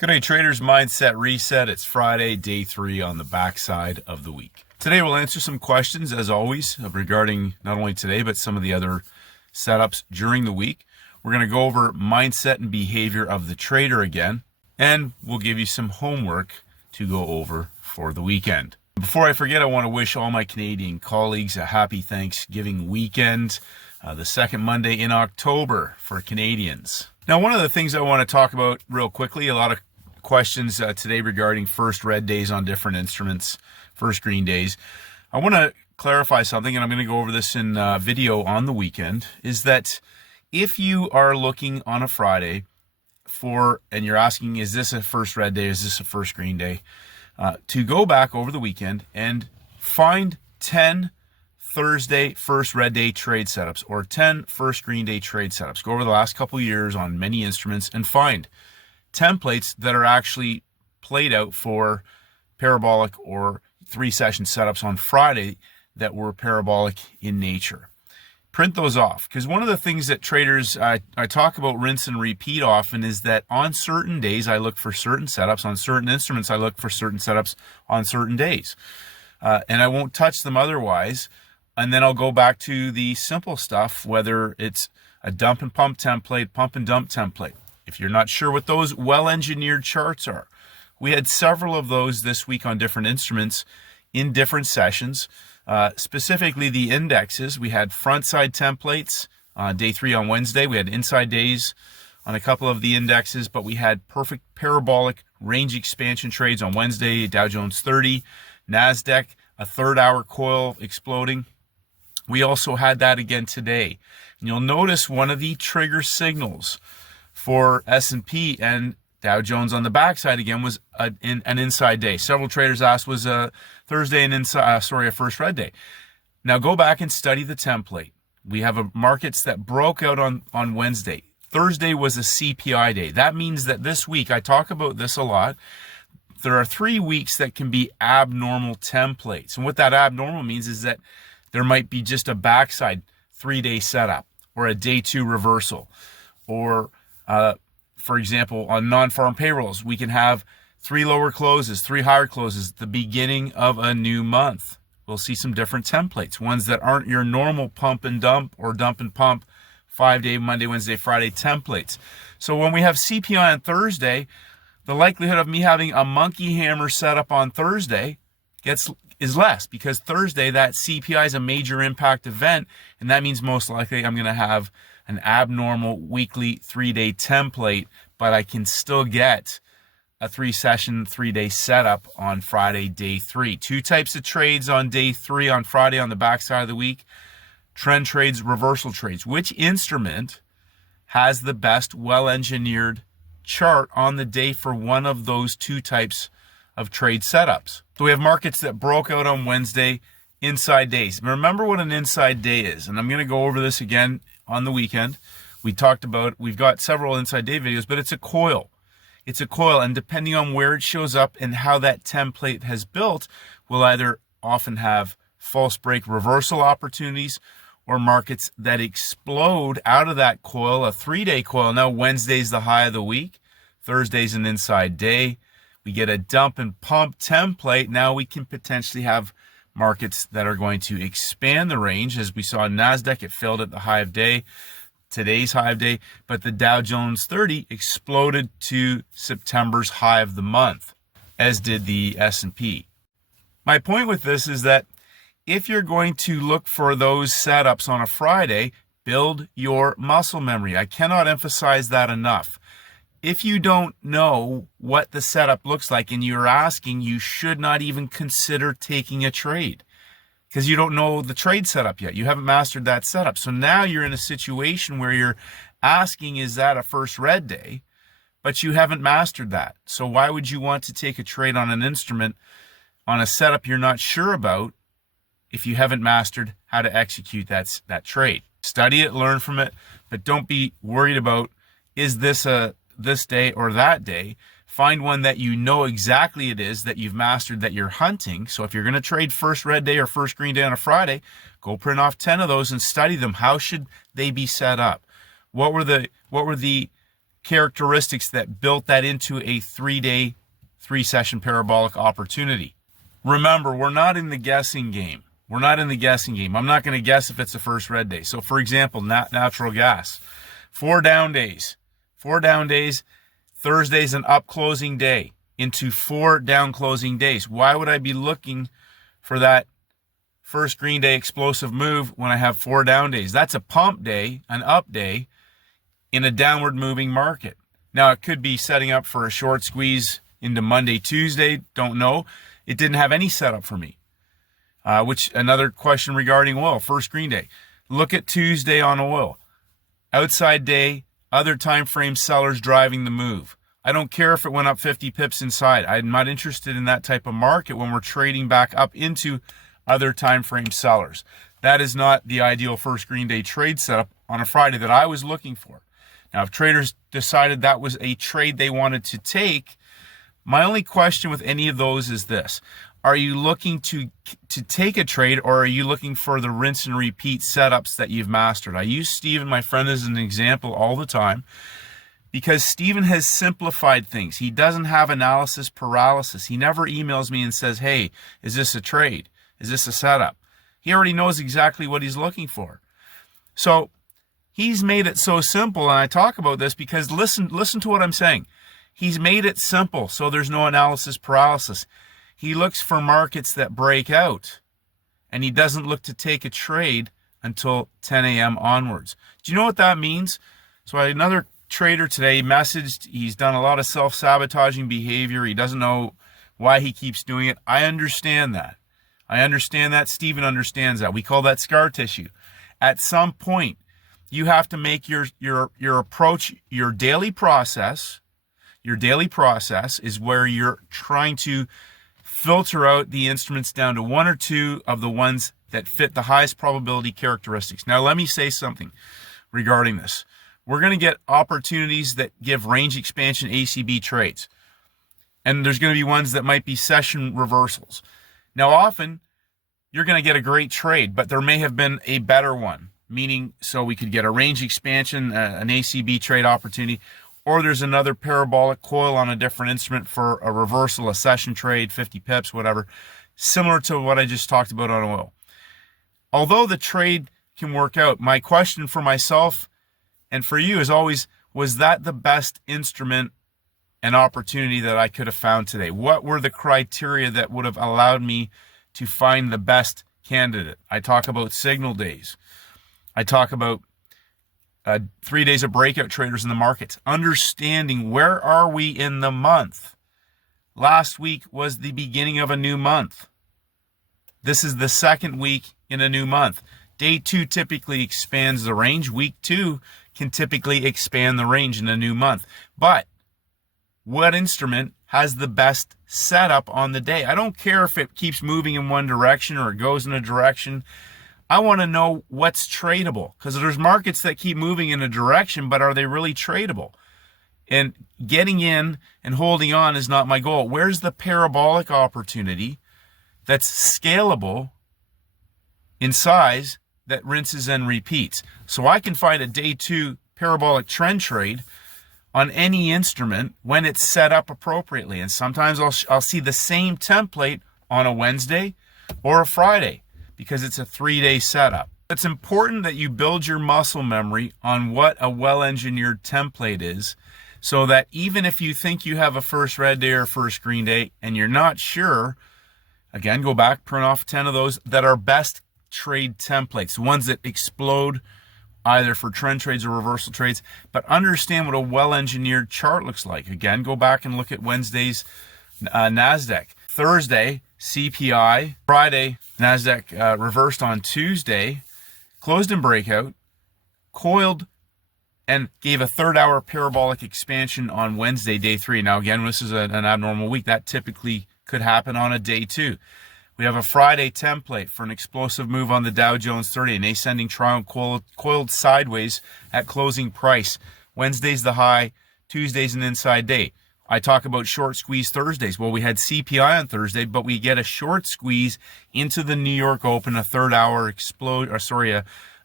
Good day, traders. Mindset reset. It's Friday, day 3 on the backside of the week. Today we'll answer some questions, as always, regarding not only today, but some of the other setups during the week. We're going to go over mindset and behavior of the trader again, and we'll give you some homework to go over for the weekend. Before I forget, I want to wish all my Canadian colleagues a happy Thanksgiving weekend, the second Monday in October for Canadians. Now, one of the things I want to talk about real quickly, a lot of questions today regarding first red days on different instruments, first green days. I want to clarify something, and I'm going to go over this in video on the weekend, is that if you are looking on a Friday and you're asking, is this a first red day, is this a first green day, to go back over the weekend and find 10 Thursday first red day trade setups or 10 first green day trade setups. Go over the last couple of years on many instruments and find templates that are actually played out for parabolic or 3-session setups on Friday that were parabolic in nature. Print those off, because one of the things that traders, I talk about rinse and repeat often, is that on certain days I look for certain setups, on certain instruments I look for certain setups on certain days, and I won't touch them otherwise, and then I'll go back to the simple stuff, whether it's a dump and pump template, pump and dump template. If you're not sure what those well-engineered charts are, we had several of those this week on different instruments in different sessions. Specifically the indexes, we had front side templates day 3 on Wednesday. We had inside days on a couple of the indexes, but we had perfect parabolic range expansion trades on Wednesday, Dow Jones 30, NASDAQ, a third-hour coil exploding. We also had that again today. And you'll notice one of the trigger signals for S&P and Dow Jones on the backside again was an inside day. Several traders asked, was a Thursday a first red day? Now go back and study the template. We have markets that broke out on Wednesday. Thursday was a CPI day. That means that this week, I talk about this a lot, there are 3 weeks that can be abnormal templates. And what that abnormal means is that there might be just a backside 3-day setup or a day 2 reversal, or for example, on non-farm payrolls, we can have 3 lower closes, 3 higher closes at the beginning of a new month. We'll see some different templates, ones that aren't your normal pump and dump or dump and pump 5-day, Monday, Wednesday, Friday templates. So when we have CPI on Thursday, the likelihood of me having a monkey hammer set up on Thursday is less, because Thursday, that CPI is a major impact event, and that means most likely I'm going to have an abnormal weekly 3-day template, but I can still get a 3-session 3-day setup on Friday, day 3. 2 types of trades on day 3 on Friday on the backside of the week: trend trades, reversal trades. Which instrument has the best well-engineered chart on the day for one of those 2 types of trade setups? So we have markets that broke out on Wednesday, inside days. Remember what an inside day is, and I'm going to go over this again on the weekend. We've got several inside day videos, but it's a coil. It's a coil, and depending on where it shows up and how that template has built, we'll either often have false break reversal opportunities or markets that explode out of that coil, a 3-day coil. Now Wednesday's the high of the week, Thursday's an inside day. We get a dump and pump template. Now we can potentially have markets that are going to expand the range. As we saw in NASDAQ, it failed at the high of day, today's high of day, but the Dow Jones 30 exploded to September's high of the month, as did the S&P. My point with this is that if you're going to look for those setups on a Friday, build your muscle memory. I cannot emphasize that enough. If you don't know what the setup looks like and you're asking, you should not even consider taking a trade, because you don't know the trade setup yet. You haven't mastered that setup. So now you're in a situation where you're asking, is that a first red day? But you haven't mastered that. So why would you want to take a trade on an instrument, on a setup you're not sure about, if you haven't mastered how to execute that trade? Study it, learn from it, but don't be worried about, is this day or that day. Find one that you know exactly it is, that you've mastered, that you're hunting. So if you're going to trade first red day or first green day on a Friday, go print off 10 of those and study them. How should they be set up? What were the characteristics that built that into a 3-day, 3-session parabolic opportunity. Remember, we're not in the guessing game. We're not in the guessing game. I'm not going to guess if it's the first red day. So for example, natural gas, 4 down days. 4 down days. Thursday's an up closing day into 4 down closing days. Why would I be looking for that first green day explosive move when I have 4 down days? That's a pump day, an up day in a downward moving market. Now, it could be setting up for a short squeeze into Monday, Tuesday. Don't know. It didn't have any setup for me. Which another question regarding oil, first green day. Look at Tuesday on oil. Outside day, other time frame sellers driving the move. I don't care if it went up 50 pips inside. I'm not interested in that type of market when we're trading back up into other time frame sellers. That is not the ideal first green day trade setup on a Friday that I was looking for. Now, if traders decided that was a trade they wanted to take, my only question with any of those is this. Are you looking to take a trade, or are you looking for the rinse and repeat setups that you've mastered? I use Steven, my friend, as an example all the time because Steven has simplified things. He doesn't have analysis paralysis. He never emails me and says, hey, is this a trade? Is this a setup? He already knows exactly what he's looking for. So he's made it so simple, and I talk about this because listen to what I'm saying. He's made it simple so there's no analysis paralysis. He looks for markets that break out, and he doesn't look to take a trade until 10 a.m. onwards. Do you know what that means? So another trader today messaged, he's done a lot of self-sabotaging behavior. He doesn't know why he keeps doing it. I understand that. Steven understands that. We call that scar tissue. At some point, you have to make your approach, your daily process. Your daily process is where you're trying to filter out the instruments down to 1 or 2 of the ones that fit the highest probability characteristics. Now, let me say something regarding this. We're going to get opportunities that give range expansion ACB trades. And there's going to be ones that might be session reversals. Now, often, you're going to get a great trade, but there may have been a better one. Meaning, so we could get a range expansion, an ACB trade opportunity, or there's another parabolic coil on a different instrument for a reversal, a session trade, 50 pips, whatever, similar to what I just talked about on oil. Although the trade can work out, my question for myself and for you is always, was that the best instrument and opportunity that I could have found today? What were the criteria that would have allowed me to find the best candidate? I talk about signal days. I talk about 3 days of breakout traders in the markets, understanding where are we in the month. Last week was the beginning of a new month. This is the second week in a new month. Day 2 typically expands the range. Week 2 can typically expand the range in a new month. But what instrument has the best setup on the day? I don't care if it keeps moving in one direction or it goes in a direction. I want to know what's tradable, because there's markets that keep moving in a direction, but are they really tradable? And getting in and holding on is not my goal. Where's the parabolic opportunity that's scalable in size that rinses and repeats? So I can find a day 2 parabolic trend trade on any instrument when it's set up appropriately. And sometimes I'll see the same template on a Wednesday or a Friday, because it's a 3-day setup. It's important that you build your muscle memory on what a well-engineered template is, so that even if you think you have a first red day or first green day and you're not sure, again, go back, print off 10 of those that are best trade templates, ones that explode either for trend trades or reversal trades, but understand what a well-engineered chart looks like. Again, go back and look at Wednesday's NASDAQ. Thursday, CPI. Friday, NASDAQ reversed on Tuesday, closed in breakout, coiled, and gave a 3rd-hour parabolic expansion on Wednesday, day 3. Now, again, this is an abnormal week. That typically could happen on a day 2. We have a Friday template for an explosive move on the Dow Jones 30, an ascending triangle coiled sideways at closing price. Wednesday's the high, Tuesday's an inside day. I talk about short squeeze Thursdays. Well, we had CPI on Thursday, but we get a short squeeze into the New York Open, a 3rd-hour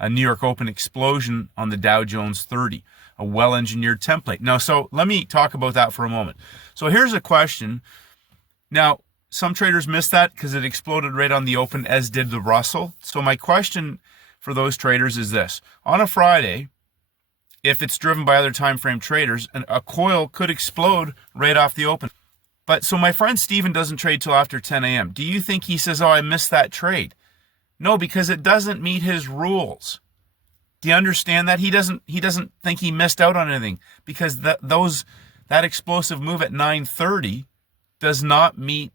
a New York Open explosion on the Dow Jones 30. a well-engineered template. Now, so let me talk about that for a moment. So here's a question. Now, some traders missed that because it exploded right on the open, as did the Russell. So my question for those traders is this. On a Friday, if it's driven by other time frame traders, a coil could explode right off the open. But so my friend Steven doesn't trade till after 10 a.m. Do you think he says, oh, I missed that trade? No, because it doesn't meet his rules. Do you understand that? He doesn't think he missed out on anything, because that explosive move at 9:30 does not meet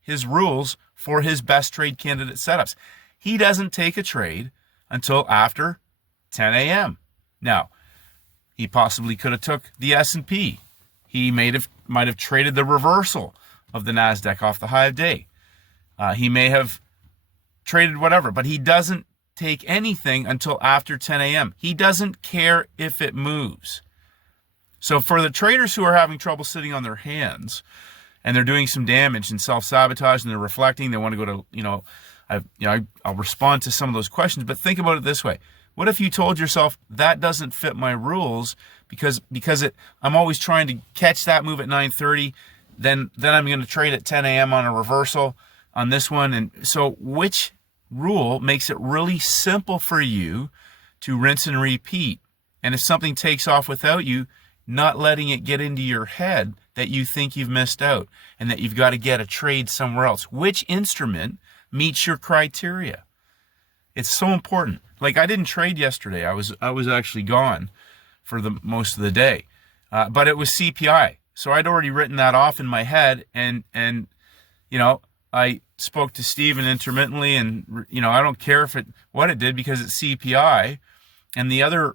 his rules for his best trade candidate setups. He doesn't take a trade until after 10 a.m. Now, he possibly could have took the S&P. He might have traded the reversal of the NASDAQ off the high of day. He may have traded whatever, but he doesn't take anything until after 10 a.m. He doesn't care if it moves. So for the traders who are having trouble sitting on their hands and they're doing some damage and self-sabotage and they're reflecting, they want to go to, I'll respond to some of those questions, but think about it this way. What if you told yourself that doesn't fit my rules because I'm always trying to catch that move at 9:30, then I'm going to trade at 10 a.m. on a reversal on this one. And so which rule makes it really simple for you to rinse and repeat? And if something takes off without you, not letting it get into your head that you think you've missed out and that you've got to get a trade somewhere else. Which instrument meets your criteria? It's so important. Like, I didn't trade yesterday. I was actually gone for the most of the day, but it was CPI. So I'd already written that off in my head, and I spoke to Steven intermittently, and I don't care what it did because it's CPI, and the other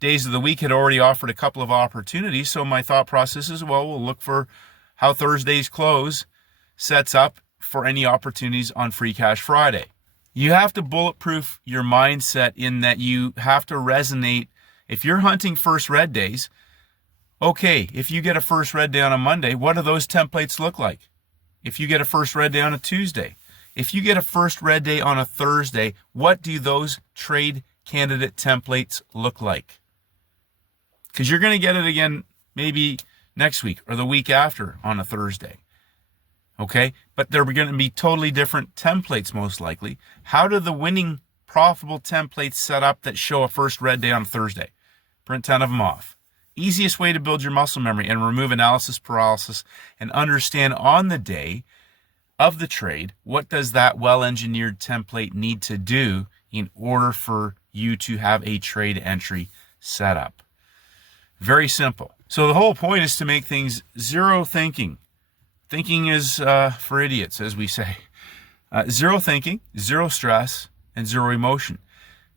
days of the week had already offered a couple of opportunities. So my thought process is, well, we'll look for how Thursday's close sets up for any opportunities on Free Cash Friday. You have to bulletproof your mindset in that you have to resonate. If you're hunting first red days, okay, if you get a first red day on a Monday, what do those templates look like? If you get a first red day on a Tuesday, if you get a first red day on a Thursday, what do those trade candidate templates look like? Because you're going to get it again maybe next week or the week after on a Thursday. Okay, but they're going to be totally different templates most likely. How do the winning profitable templates set up that show a first red day on a Thursday? Print 10 of them off. Easiest way to build your muscle memory and remove analysis paralysis and understand on the day of the trade, what does that well-engineered template need to do in order for you to have a trade entry set up? Very simple. So the whole point is to make things zero thinking. Thinking is for idiots, as we say. Zero thinking, zero stress, and zero emotion.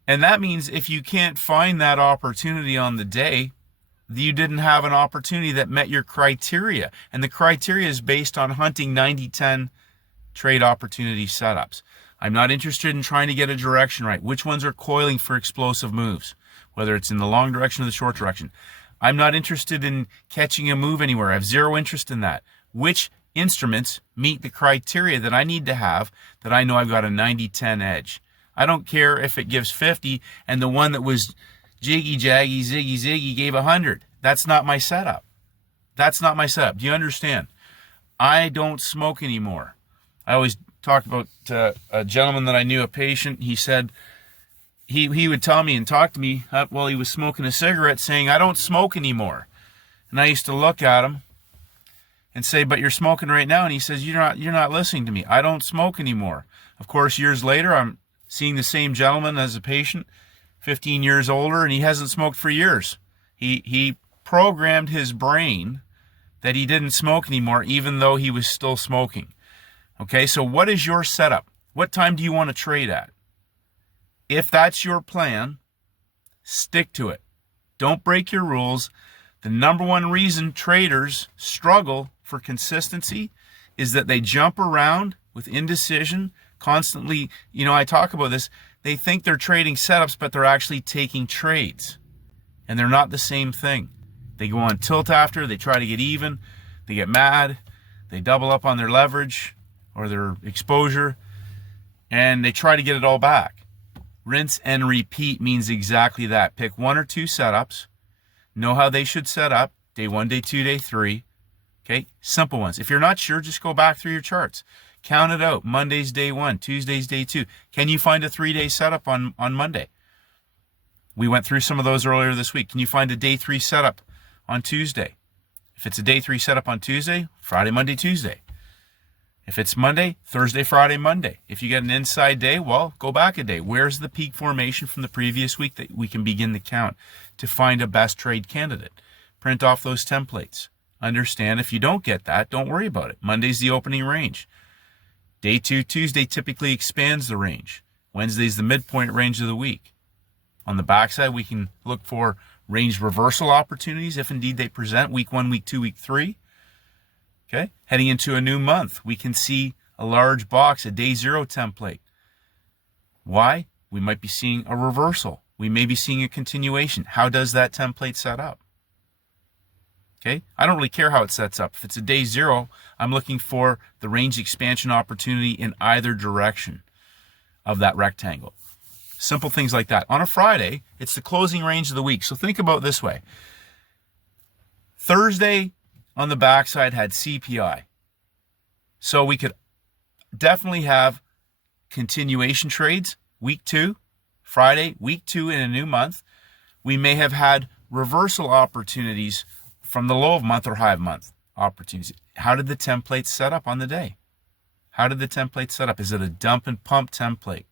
And that means if you can't find that opportunity on the day, you didn't have an opportunity that met your criteria. And the criteria is based on hunting 90-10 trade opportunity setups. I'm not interested in trying to get a direction right. Which ones are coiling for explosive moves, whether it's in the long direction or the short direction. I'm not interested in catching a move anywhere. I have zero interest in that. Which instruments meet the criteria that I need to have that I know I've got a 90-10 edge? I don't care if it gives 50 and the one that was jiggy jaggy ziggy ziggy gave 100. That's not my setup. That's not my setup. Do you understand? I don't smoke anymore. I always talked about a gentleman that I knew, a patient. He said he would tell me and talk to me while he was smoking a cigarette, saying, I don't smoke anymore. And I used to look at him and say, but you're smoking right now. And he says, you're not listening to me. I don't smoke anymore. Of course, years later, I'm seeing the same gentleman as a patient, 15 years older, and he hasn't smoked for years. He programmed his brain that he didn't smoke anymore, even though he was still smoking. Okay, so what is your setup? What time do you want to trade at? If that's your plan, stick to it. Don't break your rules. The number one reason traders struggle for consistency is that they jump around with indecision constantly. I talk about this. They think they're trading setups, but they're actually taking trades. And they're not the same thing. They go on tilt after, they try to get even, they get mad, they double up on their leverage or their exposure, and they try to get it all back. Rinse and repeat means exactly that. Pick one or two setups know how they should set up, day 1, day 2, day 3. Okay, simple ones. If you're not sure, just go back through your charts. Count it out. Monday's day 1, Tuesday's day 2. Can you find a 3-day setup on Monday? We went through some of those earlier this week. Can you find a day 3 setup on Tuesday? If it's a day 3 setup on Tuesday, Friday, Monday, Tuesday. If it's Monday, Thursday, Friday, Monday. If you get an inside day, well, go back a day. Where's the peak formation from the previous week that we can begin to count to find a best trade candidate? Print off those templates. Understand if you don't get that, don't worry about it. Monday's the opening range. Day 2, Tuesday typically expands the range. Wednesday's the midpoint range of the week. On the backside, we can look for range reversal opportunities if indeed they present week 1, week 2, week 3. Okay, heading into a new month, we can see a large box, a day 0 template. Why? We might be seeing a reversal. We may be seeing a continuation. How does that template set up? Okay, I don't really care how it sets up. If it's a day 0, I'm looking for the range expansion opportunity in either direction of that rectangle. Simple things like that. On a Friday, it's the closing range of the week. So think about it this way. Thursday on the backside had CPI. So we could definitely have continuation trades, week 2, Friday, week 2 in a new month. We may have had reversal opportunities from the low of month or high of month opportunities. How did the template set up on the day? How did the template set up? Is it a dump and pump template?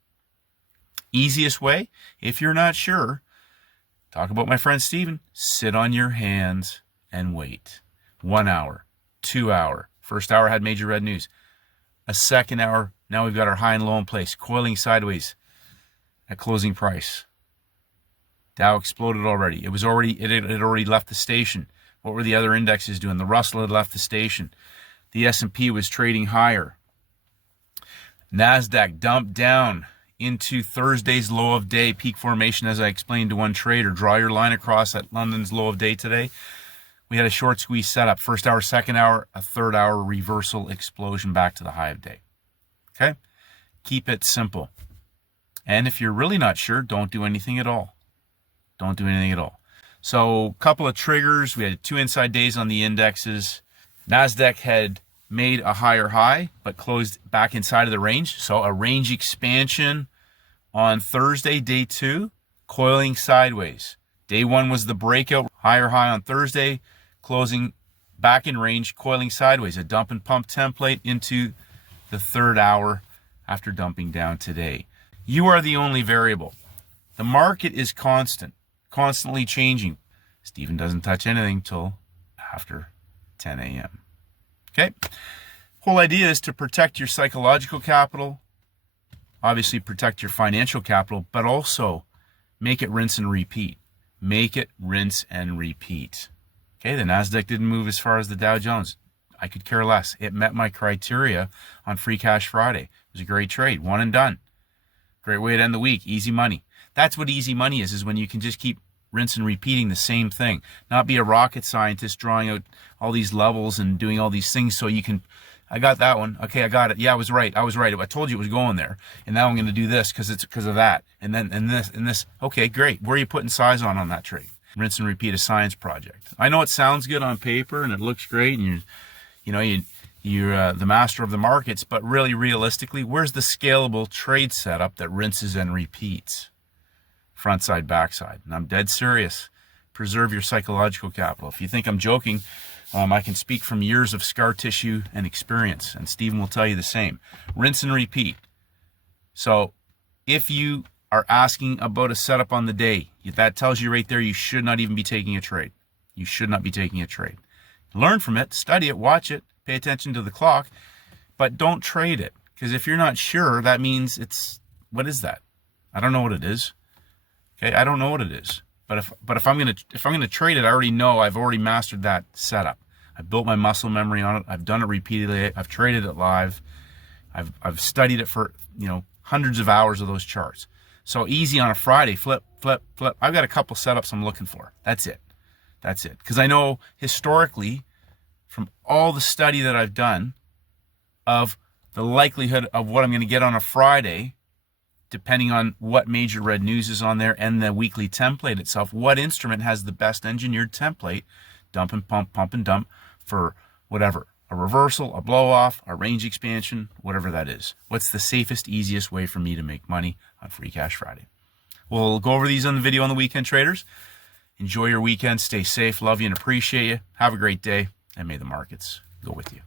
Easiest way, if you're not sure, talk about my friend Steven, sit on your hands and wait. 1 hour, 2 hour. First hour had major red news. A second hour, now we've got our high and low in place, coiling sideways at closing price. Dow exploded already. It had already left the station. What were the other indexes doing? The Russell had left the station. The S&P was trading higher. NASDAQ dumped down into Thursday's low of day peak formation, as I explained to one trader. Draw your line across at London's low of day today. We had a short squeeze setup. First hour, second hour, a third hour reversal explosion back to the high of day. Okay? Keep it simple. And if you're really not sure, don't do anything at all. Don't do anything at all. So a couple of triggers. We had 2 inside days on the indexes. NASDAQ had made a higher high, but closed back inside of the range. So a range expansion on Thursday, day 2, coiling sideways. Day 1 was the breakout, higher high on Thursday, closing back in range, coiling sideways. A dump and pump template into the third hour after dumping down today. You are the only variable. The market is constant, constantly changing. Stephen doesn't touch anything till after 10 a.m. Okay? Whole idea is to protect your psychological capital, obviously protect your financial capital, but also make it rinse and repeat. Make it rinse and repeat. Okay, the NASDAQ didn't move as far as the Dow Jones. I could care less. It met my criteria on Free Cash Friday. It was a great trade, one and done. Great way to end the week, easy money. That's what easy money is when you can just keep rinse and repeating the same thing. Not be a rocket scientist drawing out all these levels and doing all these things so you can, I got that one. Okay, I got it. Yeah, I was right. I told you it was going there. And now I'm going to do this because of that. And then and this. Okay, great. Where are you putting size on that trade? Rinse and repeat, a science project. I know it sounds good on paper and it looks great and you're the master of the markets, but really realistically, where's the scalable trade setup that rinses and repeats? Front side, back side. And I'm dead serious. Preserve your psychological capital. If you think I'm joking, I can speak from years of scar tissue and experience, and Stephen will tell you the same. Rinse and repeat. So if you are asking about a setup on the day, that tells you right there you should not even be taking a trade. You should not be taking a trade. Learn from it, study it, watch it, pay attention to the clock, but don't trade it. Because if you're not sure, that means what is that? I don't know what it is. Okay, I don't know what it is. But if I'm gonna trade it, I already know I've already mastered that setup. I've built my muscle memory on it. I've done it repeatedly. I've traded it live. I've studied it for hundreds of hours of those charts. So easy on a Friday, flip, flip, flip. I've got a couple setups I'm looking for. That's it. Because I know historically, from all the study that I've done, of the likelihood of what I'm going to get on a Friday depending on what major red news is on there and the weekly template itself, what instrument has the best engineered template, dump and pump and dump, for whatever, a reversal, a blow off, a range expansion, whatever that is. What's the safest, easiest way for me to make money on Free Cash Friday? We'll go over these on the video on the weekend, traders. Enjoy your weekend. Stay safe. Love you and appreciate you. Have a great day, and may the markets go with you.